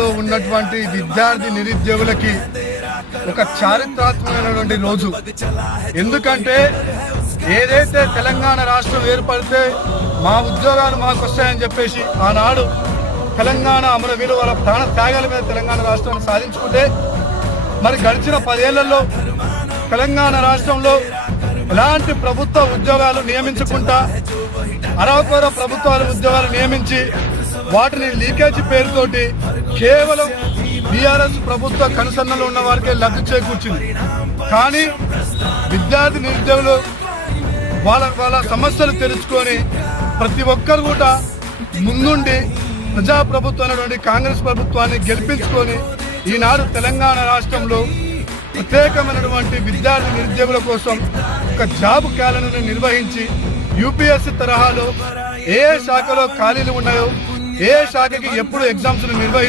రాష్ట్రంలో ఉన్నటువంటి విద్యార్థి నిరుద్యోగులకి ఒక చారిత్రాత్మకమైనటువంటి రోజు. ఎందుకంటే ఏదైతే తెలంగాణ రాష్ట్రం ఏర్పడితే మా ఉద్యోగాలు మాకు వస్తాయని చెప్పేసి ఆనాడు తెలంగాణ అమరవీరులు వాళ్ళ ప్రాణ త్యాగాల మీద తెలంగాణ రాష్ట్రాన్ని సాధించుకుంటే, మరి గడిచిన 10 ఏళ్లలో తెలంగాణ రాష్ట్రంలో ఎలాంటి ప్రభుత్వ ఉద్యోగాలు నియమించకుండా అరవకొర ప్రభుత్వాల ఉద్యోగాలు నియమించి వాటిని లీకేజీ పేరుతోటి కేవలం బీఆర్ఎస్ ప్రభుత్వ కనుసన్నలో ఉన్న వారికే లబ్ధి చేకూర్చింది. కానీ విద్యార్థి నిరుద్యోగులు వాళ్ళ సమస్యలు తెలుసుకొని ప్రతి ఒక్కరు కూడా ముందుండి ప్రజాప్రభుత్వం అనేటువంటి కాంగ్రెస్ ప్రభుత్వాన్ని గెలిపించుకొని ఈనాడు తెలంగాణ రాష్ట్రంలో ప్రత్యేకమైనటువంటి విద్యార్థి నిరుద్యోగుల కోసం ఒక జాబ్ క్యాలెండర్ను నిర్వహించి యూపీఎస్సీ తరహాలో ఏ శాఖలో ఖాళీలు ఉన్నాయో, ఏ శాఖకి ఎప్పుడు ఎగ్జామ్స్ నిర్వహించారు